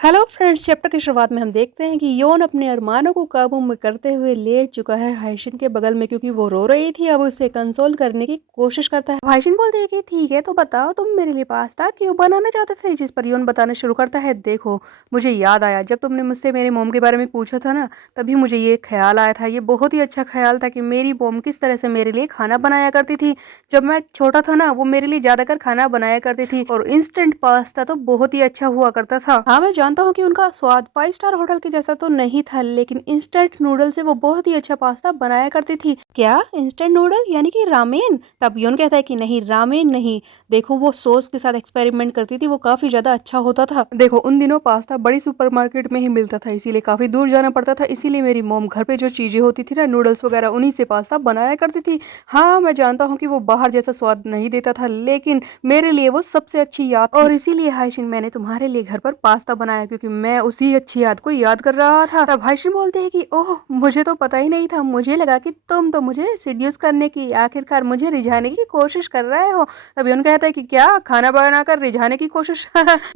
Hello friends, chapter की शुरुआत में हम देखते हैं कि योन अपने अरमानों को काबू में करते हुए लेट चुका है हाइशिन के बगल में क्योंकि वो रो रही थी। अब उसे कंसोल करने की कोशिश करता है। हाइशिन बोलती है कि ठीक है, तो बताओ तुम मेरे लिए पास्ता क्यों बनाना चाहते थे। जिस पर योन बताना शुरू करता है, देखो मुझे याद आया जब तुमने मुझसे मेरी मोम के बारे में पूछा था ना, तभी मुझे ये ख्याल आया था। ये बहुत ही अच्छा ख्याल था कि मेरी मोम किस तरह से मेरे लिए खाना बनाया करती थी। जब मैं छोटा था ना, वो मेरे लिए ज्यादातर खाना बनाया करती थी और इंस्टेंट पास्ता तो बहुत ही अच्छा हुआ करता था। हाँ, मैं जानता हूँ कि उनका स्वाद 5 स्टार होटल के जैसा तो नहीं था, लेकिन इंस्टेंट नूडल से वो बहुत ही अच्छा पास्ता बनाया करती थी। क्या इंस्टेंट नूडल यानी कि रामेन? तब योन कहता है कि नहीं, रामेन नहीं। देखो वो सॉस के साथ एक्सपेरिमेंट करती थी, वो काफी ज्यादा अच्छा होता था। देखो उन दिनों पास्ता बड़ी सुपरमार्केट में ही मिलता था, इसीलिए काफी दूर जाना पड़ता था। इसीलिए मेरी मोम घर पे जो चीजें होती थी ना, नूडल्स वगैरह, उन्हीं से पास्ता बनाया करती थी। हाँ, मैं जानता हूँ कि वो बाहर जैसा स्वाद नहीं देता था, लेकिन मेरे लिए वो सबसे अच्छी याद थी। और इसीलिए हाइशिन, मैंने तुम्हारे लिए घर पर पास्ता बनाया क्योंकि मैं उसी अच्छी याद को याद कर रहा था। तब हाइशिन बोलते हैं कि ओह, मुझे तो पता ही नहीं था। मुझे लगा कि तुम तो मुझे सीड्यूस करने की, आखिरकार मुझे रिझाने की कोशिश कर रहे हो। तभी उन कहता है कि क्या खाना बनाकर रिझाने की कोशिश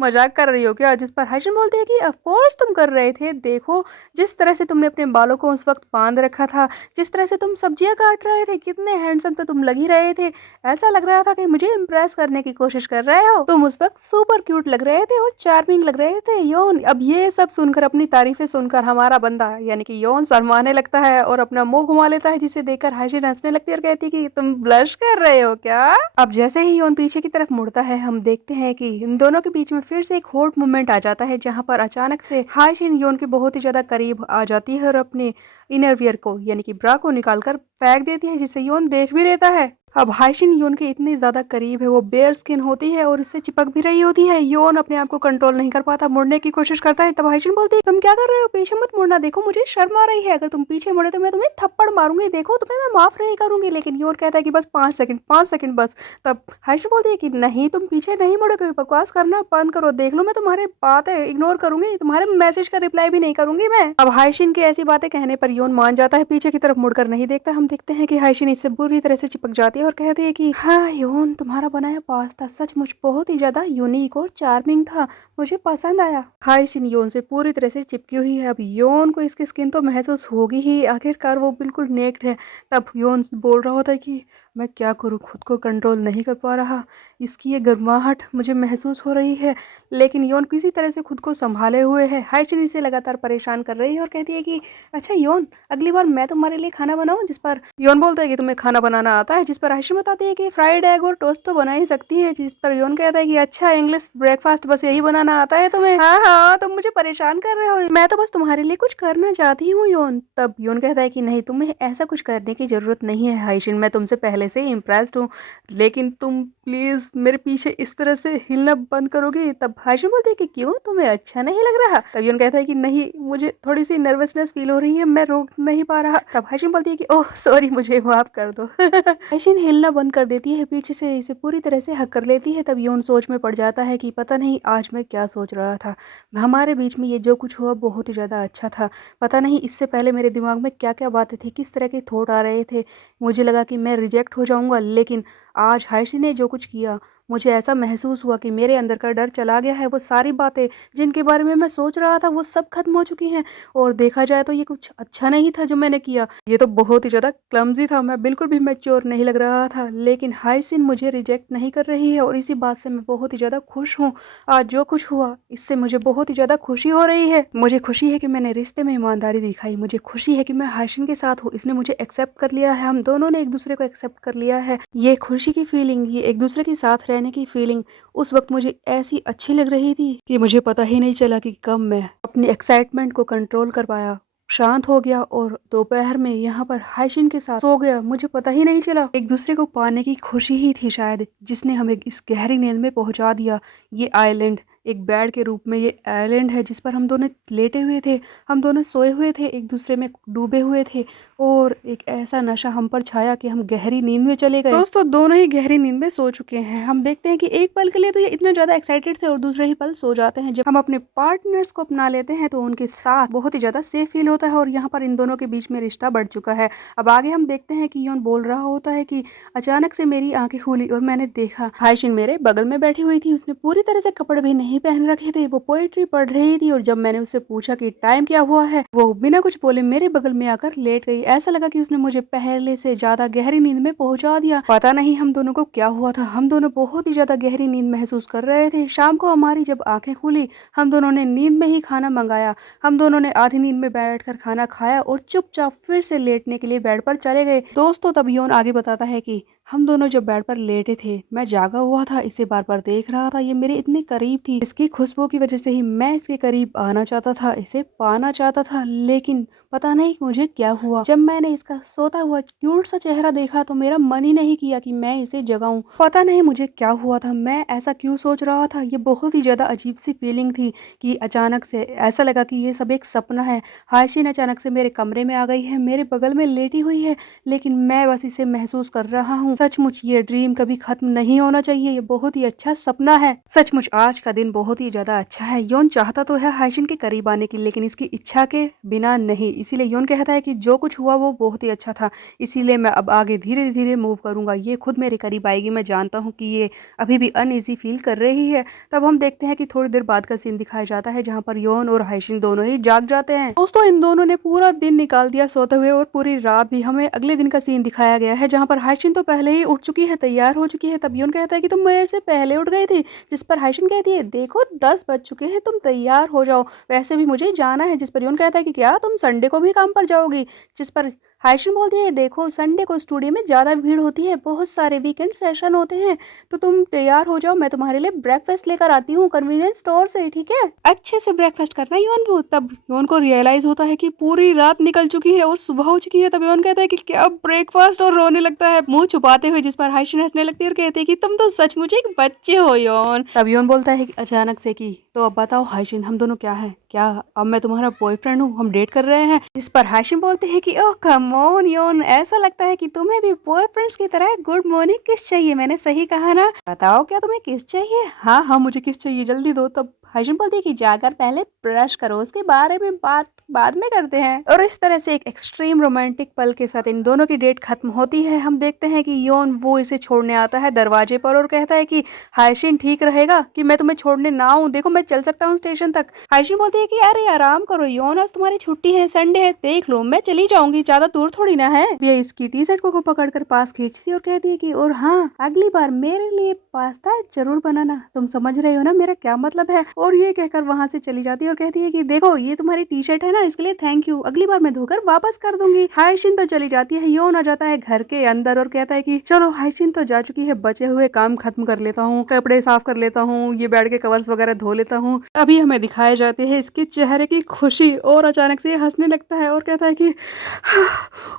मजाक कर रही हो क्या? जिस पर हाइशिन बोलते हैं कि ऑफ कोर्स तुम कर रहे थे। देखो जिस तरह से तुमने अपने बालों को उस वक्त बांध रखा था, जिस तरह से तुम सब्जियां काट रहे थे, कितने हैंडसम तो तुम लग ही रहे थे। ऐसा लग रहा था कि मुझे इम्प्रेस करने की कोशिश कर रहे हो। तुम उस वक्त सुपर क्यूट लग रहे थे और चार्मिंग लग रहे थे योन। अब ये सब सुनकर, अपनी तारीफें सुनकर, हमारा बंदा यानी कि योन शर्माने लगता है और अपना मुंह घुमा लेता है, जिसे देखकर हाइशिन हंसने लगती है और कहती है कि तुम ब्लश कर रहे हो क्या? अब जैसे ही योन पीछे की तरफ मुड़ता है, हम देखते हैं कि इन दोनों के बीच में फिर से एक हॉट मोमेंट आ जाता है, जहां पर अचानक से हाइशिन योन के बहुत ही ज्यादा करीब आ जाती है और अपने इनरवियर को यानी कि ब्रा को निकालकर फेंक देती है, जिसे योन देख भी लेता है। अब हाइशिन योन के इतने ज्यादा करीब है, वो बेयर स्किन होती है और इससे चिपक भी रही होती है। योन अपने आप को कंट्रोल नहीं कर पाता, मुड़ने की कोशिश करता है। तब हाइशिन बोलती है, तुम क्या कर रहे हो? पीछे मत मुड़ना, देखो मुझे शर्म आ रही है। अगर तुम पीछे मुड़े तो मैं तुम्हें थप्पड़ मारूंगी, देखो तुम्हें मैं माफ नहीं करूंगी। लेकिन योन कहता है कि बस 5 सेकंड, 5 सेकंड बस। तब हाइशिन बोलती है कि नहीं, तुम पीछे नहीं मुड़ोगे, बकवास करना बंद करो, देख लो मैं तुम्हारे बातें इग्नोर करूंगी, तुम्हारे मैसेज का रिप्लाई भी नहीं करूंगी मैं। अब हाइशिन की ऐसी बातें कहने पर योन मान जाता है, पीछे की तरफ मुड़कर नहीं देखता। हम देखते हैं कि हाइशिन इससे बुरी तरह से चिपक जाती है और कहती है कि हाँ योन, तुम्हारा बनाया पास्ता सचमुच बहुत ही ज्यादा यूनिक और चार्मिंग था, मुझे पसंद आया। हाइसिन योन से पूरी तरह से चिपकी हुई है। अब योन को इसकी स्किन तो महसूस होगी ही, आखिरकार वो बिल्कुल नेक्ड है। तब योन बोल रहा होता है कि मैं क्या करूँ, खुद को कंट्रोल नहीं कर पा रहा, इसकी ये गर्माहट मुझे महसूस हो रही है। लेकिन योन किसी तरह से खुद को संभाले हुए है। हाइशिन इसे लगातार परेशान कर रही है और कहती है कि अच्छा योन, अगली बार मैं तुम्हारे लिए खाना बनाऊं? जिस पर योन बोलता है कि तुम्हें खाना बनाना आता है। जिस पर हाइशिन बताती है कि फ्राइड एग और टोस्ट तो बना ही सकती है। जिस पर योन कहता है कि अच्छा, इंग्लिश ब्रेकफास्ट बस यही बनाना आता है तुम्हें? हाँ हाँ, तुम मुझे परेशान कर रहे हो, मैं तो बस तुम्हारे लिए कुछ करना चाहती हूँ योन। तब योन कहता है कि नहीं, तुम्हें ऐसा कुछ करने की जरूरत नहीं है हाइशिन, मैं तुमसे पहले से ही इम्प्रेस्ड हूँ, लेकिन तुम प्लीज मेरे पीछे इस तरह से हिलना बंद करोगे? तब हाइशिन बोलती है कि क्यों, तुम्हें अच्छा नहीं लग रहा? तब योन कहता है कि नहीं, मुझे थोड़ी सी नर्वसनेस फील हो रही है, मैं रोक नहीं पा रहा। तब हाइशिन बोलती है कि ओह सॉरी, मुझे माफ कर दो। हाइशिन हिलना बंद कर देती है, पीछे से इसे पूरी तरह से हक कर लेती है। तब योन सोच में पड़ जाता है कि पता नहीं आज मैं क्या सोच रहा था, हमारे बीच में ये जो कुछ हुआ बहुत ही ज़्यादा अच्छा था। पता नहीं इससे पहले मेरे दिमाग में क्या क्या बातें थी, किस तरह के थॉट आ रहे थे। मुझे लगा कि मैं रिजेक्ट हो जाऊंगा, लेकिन आज हाइशिन ने जो कुछ किया, मुझे ऐसा महसूस हुआ कि मेरे अंदर का डर चला गया है। वो सारी बातें जिनके बारे में मैं सोच रहा था, वो सब खत्म हो चुकी हैं। और देखा जाए तो ये कुछ अच्छा नहीं था जो मैंने किया, ये तो बहुत ही ज़्यादा क्लमजी था, मैं बिल्कुल भी मैच्योर नहीं लग रहा था। लेकिन हाइसिन मुझे रिजेक्ट नहीं कर रही है और इसी बात से मैं बहुत ही ज़्यादा खुश हूँ। आज जो कुछ हुआ, इससे मुझे बहुत ही ज़्यादा खुशी हो रही है। मुझे खुशी है कि मैंने रिश्ते में ईमानदारी दिखाई, मुझे खुशी है कि मैं हाइसिन के साथ हूँ, इसने मुझे एक्सेप्ट कर लिया है, हम दोनों ने एक दूसरे को एक्सेप्ट कर लिया है। ये खुशी की फीलिंग, ये एक दूसरे के साथ रहने की फीलिंग उस वक्त मुझे ऐसी अच्छी लग रही थी कि मुझे पता ही नहीं चला कि कब मैं अपनी एक्साइटमेंट को कंट्रोल कर पाया, शांत हो गया और दोपहर में यहाँ पर हाइशिन के साथ सो गया। मुझे पता ही नहीं चला, एक दूसरे को पाने की खुशी ही थी शायद जिसने हमें इस गहरी नींद में पहुंचा दिया। ये आइलैंड एक बेड के रूप में, ये आइलैंड है जिस पर हम दोनों लेटे हुए थे, हम दोनों सोए हुए थे, एक दूसरे में डूबे हुए थे और एक ऐसा नशा हम पर छाया कि हम गहरी नींद में चले गए। दोस्तों दोनों ही गहरी नींद में सो चुके हैं। हम देखते हैं कि एक पल के लिए तो ये इतना ज्यादा एक्साइटेड थे और दूसरे ही पल सो जाते हैं। जब हम अपने पार्टनर्स को अपना लेते हैं तो उनके साथ बहुत ही ज्यादा सेफ फील होता है और यहाँ पर इन दोनों के बीच में रिश्ता बढ़ चुका है। अब आगे हम देखते हैं कि योन बोल रहा होता है कि अचानक से मेरी आंखें खुली और मैंने देखा हाइशिन मेरे बगल में बैठी हुई थी, उसने पूरी तरह से कपड़े भी नहीं नहीं पहन रखे थे, वो पोएट्री पढ़ रही थी और जब मैंने उससे पूछा कि टाइम क्या हुआ है, वो बिना कुछ बोले मेरे बगल में आकर लेट गई। ऐसा लगा कि उसने मुझे पहले से ज्यादा गहरी नींद में पहुंचा दिया। पता नहीं हम दोनों को क्या हुआ था, हम दोनों बहुत ही ज्यादा गहरी नींद महसूस कर रहे थे। शाम को हमारी जब आंखें खुली, हम दोनों ने नींद में ही खाना मंगाया। हम दोनों ने आधी नींद में बैठकर खाना खाया और चुपचाप फिर से लेटने के लिए बेड पर चले गए। दोस्तों तब योन आगे बताता है कि हम दोनों जब बेड पर लेटे थे, मैं जागा हुआ था, इसे बार बार देख रहा था, ये मेरे इतने करीब थी, इसकी खुशबू की वजह से ही मैं इसके करीब आना चाहता था, इसे पाना चाहता था। लेकिन पता नहीं मुझे क्या हुआ, जब मैंने इसका सोता हुआ क्यूट सा चेहरा देखा तो मेरा मन ही नहीं किया कि मैं इसे जगाऊं। पता नहीं मुझे क्या हुआ था, मैं ऐसा क्यों सोच रहा था। ये बहुत ही ज्यादा अजीब सी फीलिंग थी कि अचानक से ऐसा लगा कि ये सब एक सपना है। हायशीन अचानक से मेरे कमरे में आ गई है, मेरे बगल में लेटी हुई है, लेकिन मैं बस इसे महसूस कर रहा हूँ। सचमुच ये ड्रीम कभी खत्म नहीं होना चाहिए, ये बहुत ही अच्छा सपना है। सचमुच आज का दिन बहुत ही ज्यादा अच्छा है। योन चाहता तो है हायशीन के करीब आने की, लेकिन इसकी इच्छा के बिना नहीं। इसीलिए योन कहता है कि जो कुछ हुआ वो बहुत ही अच्छा था, इसीलिए मैं अब आगे धीरे धीरे मूव करूंगा। ये खुद मेरे करीब आएगी, मैं जानता हूँ कि ये अभी भी अनईजी फील कर रही है। तब हम देखते हैं कि थोड़ी देर बाद का सीन दिखाया जाता है जहाँ पर योन और हायशीन दोनों ही जाग जाते हैं। दोस्तों इन दोनों ने पूरा दिन निकाल दिया सोते हुए और पूरी रात भी। हमें अगले दिन का सीन दिखाया गया है जहाँ पर हायशीन तो पहले ही उठ चुकी है, तैयार हो चुकी है। तब योन कहता है कि तुम मेरे से पहले उठ गई थी, जिस पर हायशीन कहती है देखो 10 बज चुके हैं, तुम तैयार हो जाओ, वैसे भी मुझे जाना है। जिस पर योन कहता है कि क्या तुम संडे को भी काम पर जाओगी, जिस पर हायशीन बोलती है देखो संडे को स्टूडियो में ज़्यादा भीड़ होती है, बहुत सारे वीकेंड सेशन होते हैं, तो तुम तैयार हो जाओ, मैं तुम्हारे लिए ब्रेकफास्ट लेकर आती हूँ कन्वीनियंस स्टोर से, ठीक है। अच्छे से ब्रेकफास्ट करना योन वो। तब योन को रियलाइज होता है कि पूरी रात निकल चुकी है और सुबह हो चुकी है। तब योन कहता है कि क्या ब्रेकफास्ट, और रोने लगता है मुंह छुपाते हुए, जिस पर हायशीन हंसने लगती है और कहती है कि तुम तो सचमुच एक बच्चे हो योन। तब योन बोलता है कि अचानक से कि तो अब बताओ हायशीन हम दोनों क्या है, क्या अब मैं तुम्हारा बॉयफ्रेंड हूँ, हम डेट कर रहे हैं। इस पर हायशीन बोलते हैं कि ओह कम ऑन योन, ऐसा लगता है कि तुम्हें भी बॉयफ्रेंड्स की तरह गुड मॉर्निंग किस चाहिए, मैंने सही कहा ना, बताओ क्या तुम्हें किस चाहिए। हाँ हाँ मुझे किस चाहिए, जल्दी दो। तब हायशीन बोलती है कि जाकर पहले ब्रश करो, उसके बारे में बात बाद में करते हैं। और इस तरह से एक एक्सट्रीम रोमांटिक पल के साथ इन दोनों की डेट खत्म होती है। हम देखते हैं कि योन वो इसे छोड़ने आता है दरवाजे पर और कहता है कि हायशीन ठीक रहेगा कि मैं तुम्हें छोड़ने ना आऊं, देखो मैं चल सकता हूँ स्टेशन तक। हायशीन बोलती है कि अरे आराम करो योन, आज तुम्हारी छुट्टी है, संडे है, देख लो मैं चली जाऊंगी, ज्यादा दूर थोड़ी ना है। ये इसकी टी शर्ट को पकड़कर पास खींचती और कहती है कि और हाँ अगली बार मेरे लिए पास्ता जरूर बनाना, तुम समझ रहे हो ना मेरा क्या मतलब है। और ये कहकर वहां से चली जाती है और कहती है कि देखो ये तुम्हारी टी शर्ट है ना, इसके लिए थैंक यू, अगली बार मैं धोकर वापस कर दूंगी। हायशीन तो चली जाती है, योन आ जाता है घर के अंदर और कहता है कि चलो हायशीन तो जा चुकी है, बचे हुए काम खत्म कर लेता हूँ, कपड़े साफ कर लेता हूँ, ये बेड के कवर्स वगैरह धो लेता हूँ। अभी हमें दिखाए जाते हैं इसके चेहरे की खुशी और अचानक से हंसने लगता है और कहता है कि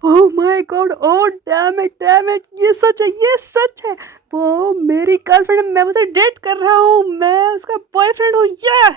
oh my God, oh damn it, ये सच है, ये सच है, वो मेरी गर्लफ्रेंड, मैं उसे डेट कर रहा हूँ, मैं उसका बॉयफ्रेंड हूँ, ये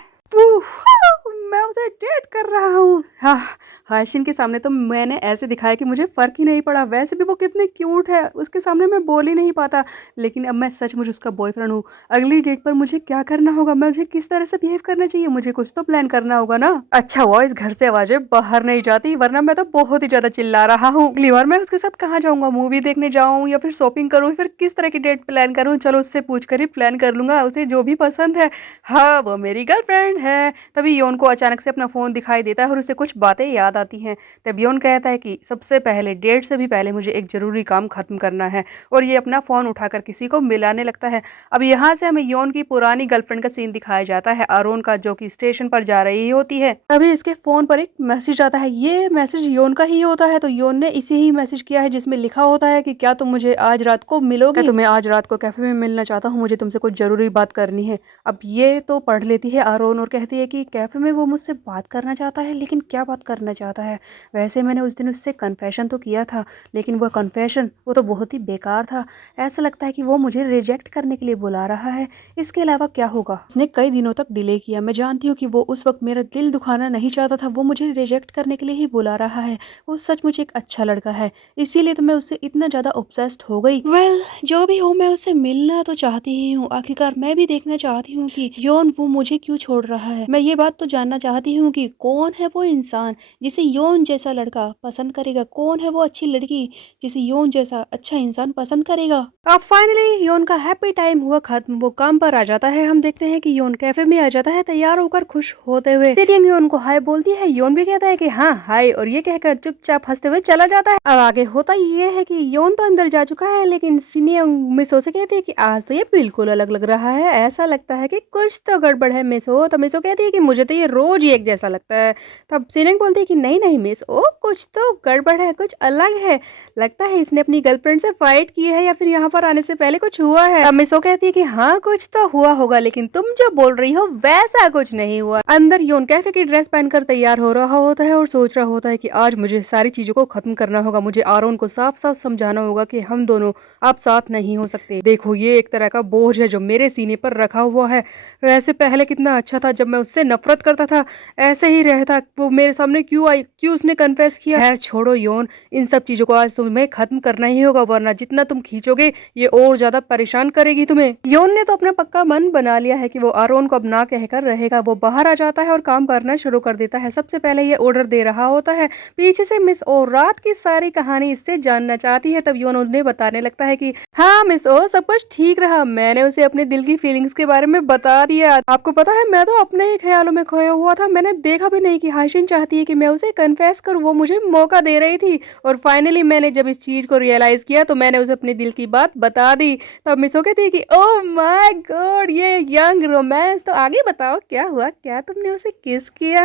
मैं उसे डेट कर रहा हूँ। हाँ हायशीन के सामने तो मैंने ऐसे दिखाया कि मुझे फर्क ही नहीं पड़ा, वैसे भी वो कितनी क्यूट है, उसके सामने मैं बोल ही नहीं पाता, लेकिन अब मैं सचमुच उसका बॉयफ्रेंड हूँ। अगली डेट पर मुझे क्या करना होगा, मुझे किस तरह से बिहेव करना चाहिए, मुझे कुछ तो प्लान करना होगा ना। अच्छा हुआ इस घर से आवाजें बाहर नहीं जाती, वरना मैं तो बहुत ही ज्यादा चिल्ला रहा हूँ। अगली बार मैं उसके साथ कहाँ जाऊंगा, मूवी देखने जाऊँ या फिर शॉपिंग करूँ, फिर किस तरह की डेट प्लान करूँ, चलो उससे पूछ कर ही प्लान कर लूंगा, उसे जो भी पसंद है, हाँ वो मेरी गर्लफ्रेंड है। तभी योन को अचानक से अपना फोन दिखाई देता है और उसे कुछ बातें याद आती हैं। तब योन कहता है कि सबसे पहले डेट से भी पहले मुझे एक जरूरी काम खत्म करना है, और ये अपना फोन उठाकर किसी को मिलाने लगता है। अब यहाँ से हमें योन की पुरानी गर्लफ्रेंड का सीन दिखाया जाता है, अरुण का, जो कि स्टेशन पर जा रही होती है। तभी इसके फोन पर एक मैसेज आता है, ये मैसेज योन का ही होता है। तो योन ने इसे ही मैसेज किया है जिसमें लिखा होता है कि क्या तुम मुझे आज रात को मिलोगे, मैं तुम्हें आज रात को कैफे में मिलना चाहता हूँ, मुझे तुमसे कुछ जरूरी बात करनी है। अब ये तो पढ़ लेती है अरुण और कहती है कि कैफे में वो मुझसे बात करना चाहता है, लेकिन क्या बात करना चाहता है। वैसे मैंने उस दिन उससे कन्फेशन तो किया था, लेकिन वह कन्फेशन वो तो बहुत ही बेकार था। ऐसा लगता है कि वो मुझे रिजेक्ट करने के लिए बुला रहा है, इसके अलावा क्या होगा। उसने कई दिनों तक डिले किया, मैं जानती हूँ कि वो उस वक्त मेरा दिल दुखाना नहीं चाहता था, वो मुझे रिजेक्ट करने के लिए ही बुला रहा है। वो सचमुच एक अच्छा लड़का है, इसीलिए तो मैं उससे इतना ज़्यादा ऑब्सेस्ड हो गई। वेल जो भी हो, मैं उससे मिलना तो चाहती ही हूँ, आखिरकार मैं भी देखना चाहती हूँ कि योन वो मुझे क्यों छोड़ रहा है। मैं ये बात तो जानना चाहती हूँ कि कौन है वो इंसान जिसे जिसे योन जैसा लड़का पसंद करेगा? कौन है वो अच्छी लड़की जिसे योन जैसा अच्छा इंसान पसंद करेगा? अब फाइनली योन का हैप्पी टाइम हुआ खत्म। वो काम पर आ जाता है। हम देखते हैं कि योन कैफे में आ जाता है तैयार होकर खुश होते हुए। सिटिंग योन को हाय बोलती है। योन भी कहता है कि हाँ हाय, और ये कहकर चुपचाप हंसते हुए चला जाता है। अब आगे होता ये है कि योन तो अंदर जा चुका है, लेकिन सिनियंग मिसो से कहती है कि आज तो ये बिल्कुल अलग लग रहा है, ऐसा लगता है कि कुछ तो गड़बड़ है मिसो। तो मिसो कहती है कि मुझे तो ये रोज ही एक जैसा लगता है। तब सिनियंग बोलती है कि नहीं नहीं मिस ओ, कुछ तो गड़बड़ है, कुछ अलग है, लगता है इसने अपनी गर्लफ्रेंड से फाइट की है या फिर यहाँ पर आने से पहले कुछ हुआ है। अब मिसो कहती है कि हाँ कुछ तो हुआ होगा, लेकिन तुम जो बोल रही हो वैसा कुछ नहीं हुआ। अंदर योन कैफे की ड्रेस पहनकर तैयार हो रहा होता है और सोच रहा होता है कि आज मुझे सारी चीजों को खत्म करना होगा। मुझे आरोन को साफ साफ समझाना होगा कि हम दोनों अब साथ नहीं हो सकते। देखो ये एक तरह का बोझ है जो मेरे सीने पर रखा हुआ है। वैसे पहले कितना अच्छा था जब मैं उससे नफरत करता था, ऐसे ही रहता। वो मेरे सामने क्यों आई, क्यों उसने कन्फेस किया? खैर छोड़ो योन, इन सब चीजों को आज तुम्हें खत्म करना ही होगा, वरना जितना तुम खींचोगे ये और ज्यादा परेशान करेगी तुम्हें। योन ने तो अपना पक्का मन बना लिया है कि वो आरोन को अब ना कहकर रहेगा। वो बाहर आ जाता है और काम करना शुरू कर देता है। सबसे पहले ये ऑर्डर दे रहा होता है। पीछे से मिस ओ रात की सारी कहानी इससे जानना चाहती है। तब योन उन्हें बताने लगता है कि हाँ मिस ओ, सब कुछ ठीक रहा, मैंने उसे अपने दिल की फीलिंग्स के बारे में बता दिया। आपको पता है मैं तो अपने ही ख्यालों में खोया हुआ था, मैंने देखा भी नहीं कि हाशिन चाहती है कि मैं उसे कन्फेस करूं। वो मुझे मौका दे रही थी और फाइनली मैंने जब इस चीज को रियलाइज किया तो मैंने उसे अपने दिल की बात बता दी। तब मिसो कहती है कि ओह माय गॉड, ये यंग रोमांस, तो आगे बताओ क्या हुआ, क्या तुमने उसे किस किया?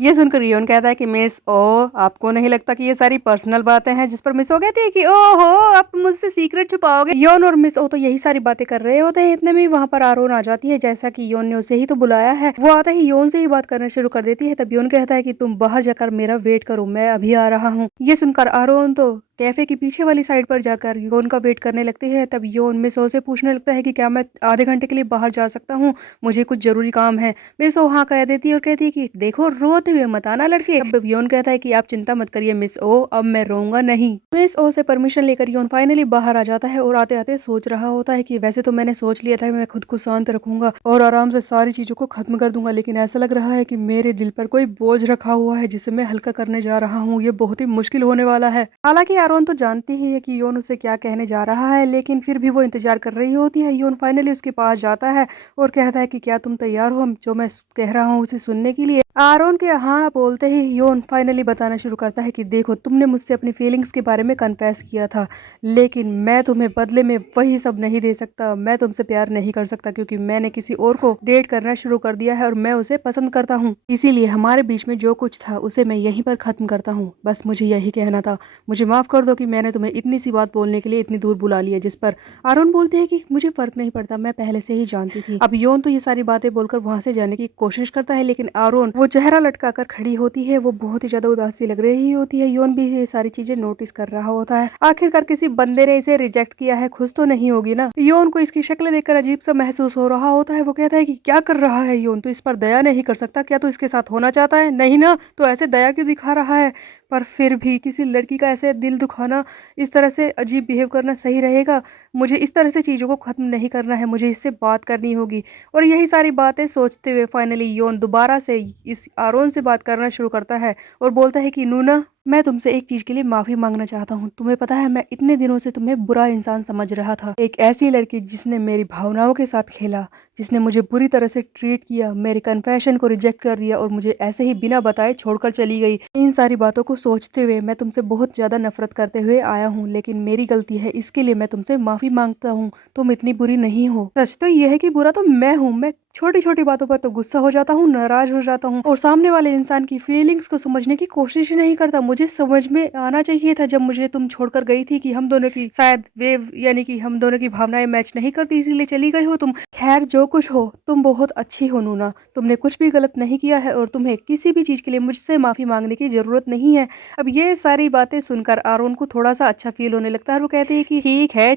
ये सुनकर योन कहता है कि मिस ओ, आपको नहीं लगता कि ये सारी पर्सनल बातें हैं? जिस पर मिस ओ कहती है कि ओहो, आप मुझसे सीक्रेट छुपाओगे? योन और मिस ओ तो यही सारी बातें कर रहे होते हैं। इतने में वहां पर आरोन आ जाती है। जैसा कि योन ने उसे ही तो बुलाया है, वो आते ही योन से ही बात करना शुरू कर देती है। तब योन कहता है कि तुम बाहर जाकर मेरा वेट करो, मैं अभी आ रहा हूँ। ये सुनकर आरोन तो कैफे की पीछे वाली साइड पर जाकर योन का वेट करने लगती है। तब योन मिसो से पूछने लगता है कि क्या मैं आधे घंटे के लिए बाहर जा सकता हूँ, मुझे कुछ जरूरी काम है। मिसो हाँ कह देती है और कहती है कि देखो रोते हुए मत आना लड़के। अब योन कहता है कि आप चिंता मत करिए मिस ओ, अब मैं रोऊंगा नहीं। मिस ओ से परमिशन लेकर योन फाइनली बाहर आ जाता है और आते आते सोच रहा होता है कि वैसे तो मैंने सोच लिया था कि मैं खुद को शांत रखूंगा और आराम से सारी चीजों को खत्म कर दूंगा, लेकिन ऐसा लग रहा है कि मेरे दिल पर कोई बोझ रखा हुआ है जिसे मैं हल्का करने जा रहा हूँ। ये बहुत ही मुश्किल होने वाला है। हालांकि आरोन तो जानती ही है कि योन उसे क्या कहने जा रहा है, लेकिन फिर भी वो इंतजार कर रही होती है। योन फाइनली उसके पास जाता है और कहता है कि क्या तुम तैयार हो जो मैं कह रहा हूँ उसे सुनने के लिए? आरोन के हाँ बोलते ही योन फाइनली बताना शुरू करता है कि देखो तुमने मुझसे अपनी फीलिंग्स के बारे में कन्फेस किया था, लेकिन मैं तुम्हें बदले में वही सब नहीं दे सकता। मैं तुमसे प्यार नहीं कर सकता क्योंकि मैंने किसी और को डेट करना शुरू कर दिया है और मैं उसे पसंद करता हूँ। इसीलिए हमारे बीच में जो कुछ था उसे मैं यहीं पर खत्म करता हूँ। बस मुझे यही कहना था। मुझे माफ कर दो कि मैंने तुम्हें इतनी सी बात बोलने के लिए इतनी दूर बुला लिया। जिस पर आरोन बोलते हैं कि मुझे फर्क नहीं पड़ता, मैं पहले से ही जानती थी। अब योन तो ये सारी बातें बोलकर वहां से जाने की कोशिश करता है, लेकिन आरोन वो चेहरा लटकाकर खड़ी होती है। वो बहुत ही ज्यादा उदासी लग रही होती है। योन भी ये सारी चीजें नोटिस कर रहा होता है। आखिरकार किसी बंदे ने इसे रिजेक्ट किया है, खुश तो नहीं होगी ना। योन को इसकी शक्ल देखकर अजीब सा महसूस हो रहा होता है। वो कहता है कि क्या कर रहा है योन, तो इस पर दया नहीं कर सकता क्या? तो इसके साथ होना चाहता है? नहीं ना, तो ऐसे दया क्यों दिखा रहा है? पर फिर भी किसी लड़की का ऐसे दिल दुखाना, इस तरह से अजीब बिहेव करना सही रहेगा? मुझे इस तरह से चीज़ों को ख़त्म नहीं करना है, मुझे इससे बात करनी होगी। और यही सारी बातें सोचते हुए फाइनली योन दोबारा से इस आरोन से बात करना शुरू करता है और बोलता है कि नूना, मैं तुमसे एक चीज के लिए माफी मांगना चाहता हूँ। तुम्हें पता है मैं इतने दिनों से तुम्हें बुरा इंसान समझ रहा था, एक ऐसी लड़की जिसने मेरी भावनाओं के साथ खेला, जिसने मुझे बुरी तरह से ट्रीट किया, मेरे कन्फेशन को रिजेक्ट कर दिया और मुझे ऐसे ही बिना बताए छोड़कर चली गई। इन सारी बातों को सोचते हुए मैं तुमसे बहुत ज्यादा नफरत करते हुए आया हूँ, लेकिन मेरी गलती है, इसके लिए मैं तुमसे माफी मांगता हूँ। तुम इतनी बुरी नहीं हो। सच तो यह है कि बुरा तो मैं हूँ। मैं छोटी छोटी बातों पर तो गुस्सा हो जाता हूँ, नाराज हो जाता हूँ और सामने वाले इंसान की फीलिंग्स को समझने की कोशिश ही नहीं करता। मुझे समझ में आना चाहिए था जब मुझे तुम छोड़कर गई थी कि हम दोनों की शायद वेव यानी कि हम दोनों की भावनाएं मैच नहीं करती, इसीलिए चली गई हो तुम। खैर जो कुछ हो, तुम बहुत अच्छी हो नूना, तुमने कुछ भी गलत नहीं किया है और तुम्हें किसी भी चीज के लिए मुझसे माफी मांगने की जरूरत नहीं है। अब ये सारी बातें सुनकर आरोन को थोड़ा सा अच्छा फील होने लगता है और वो कहती है कि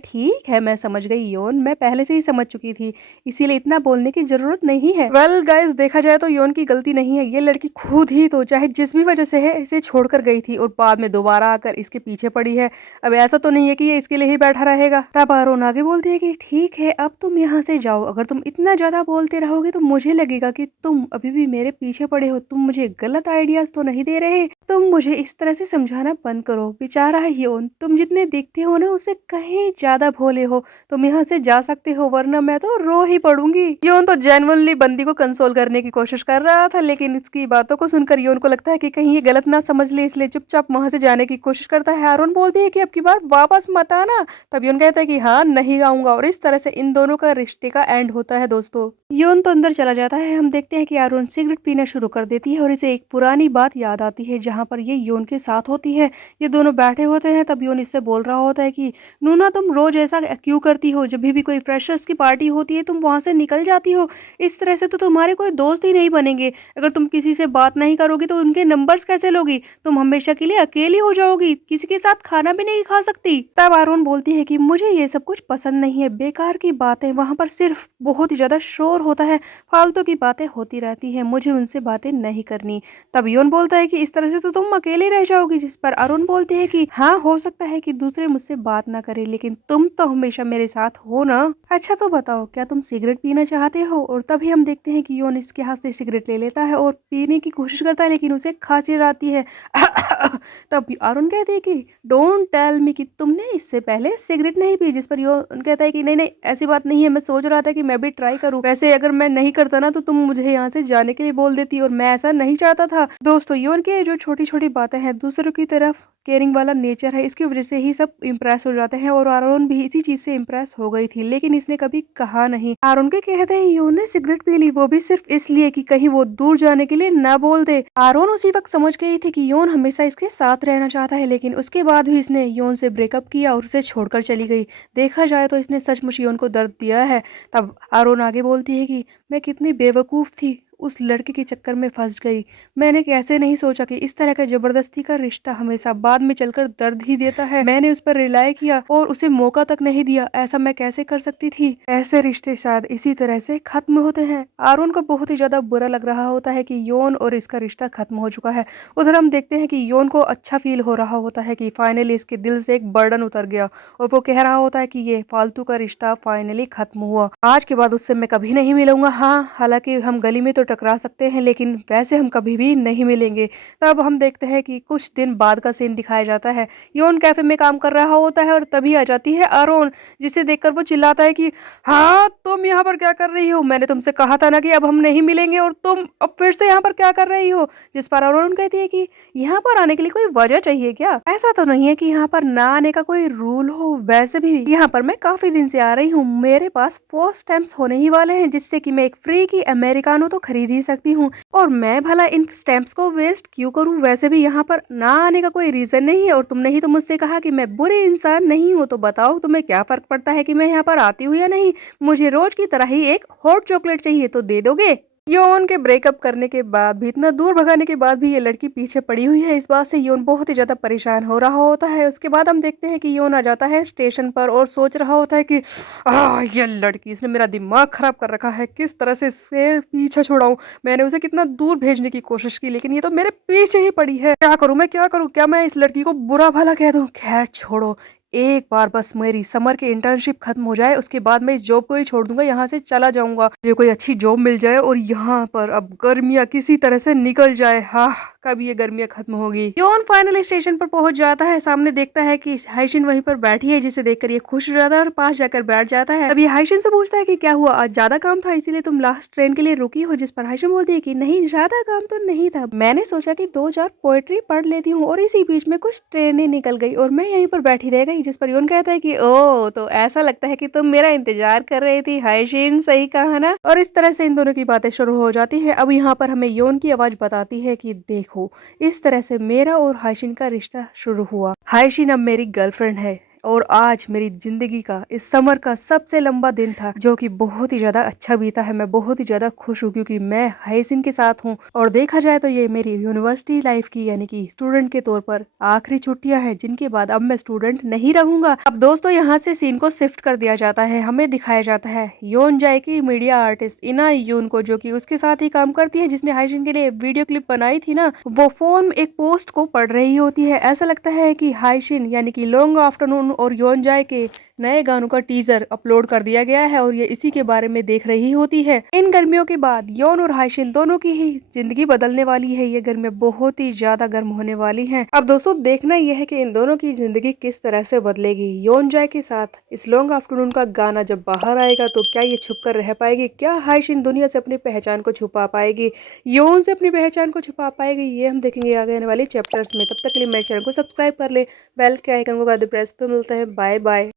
ठीक है मैं समझ गई योन, मैं पहले से ही समझ चुकी थी, इसीलिए इतना बोलने की जरूरत जरूरत नहीं है। वेल गाइस, देखा जाए तो योन की गलती नहीं है, ये लड़की खुद ही तो चाहे जिस भी वजह से है इसे छोड़कर गई थी और बाद में दोबारा आकर इसके पीछे पड़ी है। अब ऐसा तो नहीं है कि ये इसके लिए ही बैठा रहेगा। तब आरोन आगे बोलती है कि ठीक है, अब तुम यहाँ से जाओ। अगर तुम इतना ज्यादा बोलते रहोगे तो मुझे लगेगा कि तुम अभी भी मेरे पीछे पड़े हो, तुम मुझे गलत आइडियाज तो नहीं दे रहे। तुम मुझे इस तरह से समझाना बंद करो। बेचारा है योन, तुम जितने दिखते हो ना उससे कहीं ज्यादा भोले हो। तुम यहाँ से जा सकते हो वरना मैं तो रो ही पड़ूंगी। योन तो जेन्युइनली बंदी को कंसोल करने की कोशिश कर रहा था, लेकिन इसकी बातों को सुनकर योन को लगता है कि कहीं ये गलत ना समझ ले, इसलिए चुपचाप वहां से जाने की कोशिश करता है। आरोन बोलती है कि अब की बार वापस मत आना। तब योन कहता है कि हाँ नहीं आऊंगा, और इस तरह से इन दोनों का रिश्ते का एंड होता है। दोस्तों, योन तो अंदर चला जाता है। हम देखते हैं कि आरोन सिगरेट पीना शुरू कर देती है और इसे एक पुरानी बात याद आती है जहाँ पर ये योन के साथ होती है। ये दोनों बैठे होते हैं, तब योन इससे बोल रहा होता है कि नूना, तुम रोज ऐसा क्यों करती हो? जब भी कोई फ्रेशर्स की पार्टी होती है तुम वहां से निकल जाती हो। इस तरह से तो तुम्हारे कोई दोस्त ही नहीं बनेंगे। अगर तुम किसी से बात नहीं करोगी तो उनके नंबर्स कैसे लोगी? तुम हमेशा के लिए अकेली हो जाओगी, किसी के साथ खाना भी नहीं खा सकती। तब आरोन बोलती है कि मुझे ये सब कुछ पसंद नहीं है, बेकार की बातें, वहां पर सिर्फ बहुत ही ज्यादा शोर होता है, फालतू की बातें होती रहती है, मुझे उनसे बातें नहीं करनी। तब योन बोलता है कि इस तरह से तो तुम अकेले रह जाओगी। जिस पर अरुण बोलते हैं कि हाँ, हो सकता है कि दूसरे मुझसे बात ना करे, लेकिन तुम तो हमेशा मेरे साथ हो ना। अच्छा तो बताओ, क्या तुम सिगरेट पीना चाहते हो? और तभी हम देखते हैं कि योन इसके हाथ से सिगरेट ले लेता है और पीने की कोशिश करता है, लेकिन उसे खांसी आती है। तब अरुण कहते हैं कि डोंट टेल मी कि तुमने इससे पहले सिगरेट नहीं पी। जिस पर योन कहता है कि नहीं नहीं, ऐसी बात नहीं है, मैं सोच रहा था कि मैं भी ट्राई करूं। वैसे अगर मैं नहीं करता ना तो तुम मुझे यहाँ से जाने के लिए बोल देती, और मैं ऐसा नहीं चाहता था। दोस्तों, योन के जो छोटी छोटी बातें हैं, दूसरों की तरफ केयरिंग वाला नेचर है, इसकी वजह से ही सब इम्प्रेस हो जाते हैं, और आरोन भी इसी चीज से इम्प्रेस हो गई थी, लेकिन इसने कभी कहा नहीं। आरोन के कहते हैं योन ने सिगरेट पी ली, वो भी सिर्फ इसलिए कि कहीं वो दूर जाने के लिए ना बोल दे। आरोन उसी वक्त समझ गई थी कि योन हमेशा इसके साथ रहना चाहता है, लेकिन उसके बाद भी इसने योन से ब्रेकअप किया और उसे छोड़कर चली गई। देखा जाए तो इसने सचमुच योन को दर्द दिया है। तब आरोन आगे बोलती है कि मैं कितनी बेवकूफ थी, उस लड़के के चक्कर में फंस गई। मैंने कैसे नहीं सोचा कि इस तरह का जबरदस्ती का रिश्ता हमेशा बाद में चलकर दर्द ही देता है। मैंने उस पर रिलाई किया और उसे मौका तक नहीं दिया। ऐसा मैं कैसे कर सकती थी? ऐसे रिश्ते शायद इसी तरह से खत्म होते हैं। आरोन को बहुत ही ज्यादा बुरा लग रहा होता है कि योन और इसका रिश्ता खत्म हो चुका है। उधर हम देखते हैं कि योन को अच्छा फील हो रहा होता है कि फाइनली इसके दिल से एक बर्डन उतर गया, और वो कह रहा होता है कि ये फालतू का रिश्ता फाइनली खत्म हुआ। आज के बाद उससे मैं कभी नहीं मिलूंगा। हाँ, हालांकि हम गली में तो टकरा सकते हैं, लेकिन वैसे हम कभी भी नहीं मिलेंगे। तब हम देखते हैं कि कुछ दिन बाद का सीन दिखाया जाता है। योन कैफे में काम कर रहा होता है और तभी आ जाती है आरोन, जिसे देखकर वो चिल्लाता है कि हाँ, तुम यहाँ पर क्या कर रही हो? मैंने तुमसे कहा था ना कि अब हम नहीं मिलेंगे, और तुम अब फिर से यहाँ पर क्या कर रही हो? जिस पर आरोन कहती है कि यहाँ पर आने के लिए कोई वजह चाहिए क्या? ऐसा तो नहीं है कि यहाँ पर ना आने का कोई रूल हो। वैसे भी यहाँ पर मैं काफी दिन से आ रही हूँ, मेरे पास 4 स्टैम्प्स होने ही वाले हैं, जिससे कि मैं एक फ्री की अमेरिकानो तो खरीद ही सकती हूँ, और मैं भला इन स्टैम्प्स को वेस्ट क्यों करूँ? वैसे भी यहाँ पर ना आने का कोई रीजन नहीं है, और तुमने ही तो मुझसे कहा कि मैं बुरे इंसान नहीं हूँ, तो बताओ तुम्हें क्या फर्क पड़ता है कि मैं यहाँ पर आती हूँ या नहीं? मुझे रोज की तरह ही एक हॉट चॉकलेट चाहिए, तो दे दोगे? योन के ब्रेकअप करने के बाद भी, इतना दूर भगाने के बाद भी ये लड़की पीछे पड़ी हुई है। इस बात से योन बहुत ही ज्यादा परेशान हो रहा होता है। उसके बाद हम देखते हैं कि योन आ जाता है स्टेशन पर और सोच रहा होता है कि ये लड़की, इसने मेरा दिमाग खराब कर रखा है, किस तरह से इससे पीछा छुड़ाऊं। मैंने उसे कितना दूर भेजने की कोशिश की, लेकिन ये तो मेरे पीछे ही पड़ी है। क्या करूं मैं, क्या करूं? क्या मैं इस लड़की को बुरा भला कह दूं? खैर छोड़ो, एक बार बस मेरी समर की इंटर्नशिप खत्म हो जाए, उसके बाद मैं इस जॉब को ही छोड़ दूंगा, यहाँ से चला जाऊंगा। मुझे कोई अच्छी जॉब मिल जाए और यहाँ पर अब गर्मियाँ किसी तरह से निकल जाए। हाँ, कब ये गर्मियाँ खत्म होगी। योन फाइनली स्टेशन पर पहुंच जाता है। सामने देखता है कि हाइशिन वहीं पर बैठी है, जिसे देखकर ये खुश हो जाता है और पास जाकर बैठ जाता है। तब ये हाइशिन से पूछता है कि क्या हुआ, आज ज्यादा काम था इसीलिए तुम लास्ट ट्रेन के लिए रुकी हो? जिस पर हाइशिन बोलती है कि नहीं, ज्यादा काम तो नहीं था, मैंने सोचा कि 2-4 पोएट्री पढ़ लेती हूँ, और इसी बीच में कुछ ट्रेनें निकल गई और मैं यहीं पर बैठी रह गई। जिस पर योन कहता है कि ओ, तो ऐसा लगता है कि तुम मेरा इंतजार कर रही थी। हाइशिन, सही कहा ना? और इस तरह से इन दोनों की बातें शुरू हो जाती है। अब यहाँ पर हमें योन की आवाज बताती है कि देखो, इस तरह से मेरा और हाइशिन का रिश्ता शुरू हुआ। हाइशिन अब मेरी गर्लफ्रेंड है, और आज मेरी जिंदगी का इस समर का सबसे लंबा दिन था, जो कि बहुत ही ज्यादा अच्छा बीता है। मैं बहुत ही ज्यादा खुश हूँ क्योंकि मैं हाइसिन के साथ हूँ और देखा जाए तो ये मेरी यूनिवर्सिटी लाइफ की यानी कि स्टूडेंट के तौर पर आखिरी छुट्टियां हैं, जिनके बाद अब मैं स्टूडेंट नहीं रहूंगा। अब दोस्तों यहाँ से सीन को शिफ्ट कर दिया जाता है। हमें दिखाया जाता है योन जाए की मीडिया आर्टिस्ट इना यून को, जो कि उसके साथ ही काम करती है, जिसने हाइसिन के लिए वीडियो क्लिप बनाई थी ना, वो फोन एक पोस्ट को पढ़ रही होती है। ऐसा लगता है कि हाइसिन यानी कि लॉन्ग आफ्टरनून और योन जाए के नए गानों का टीजर अपलोड कर दिया गया है और ये इसी के बारे में देख रही होती है। इन गर्मियों के बाद योन और हाइसिन दोनों की ही जिंदगी बदलने वाली है। ये गर्मियां बहुत ही ज्यादा गर्म होने वाली हैं। अब दोस्तों देखना यह है कि इन दोनों की जिंदगी किस तरह से बदलेगी। योन जाए के साथ इस लॉन्ग आफ्टरनून का गाना जब बाहर आएगा तो क्या ये छुप कर रह पाएगी? क्या हाइसिन दुनिया से अपनी पहचान को छुपा पाएगी? योन से अपनी पहचान को छुपा पाएगी? ये हम देखेंगे आगे आने वाले चैप्टर्स में। तब तक के लिए मेरे चैनल को सब्सक्राइब कर ले, बेल के आइकन को कर दे प्रेस पे। मिलता है, बाय बाय।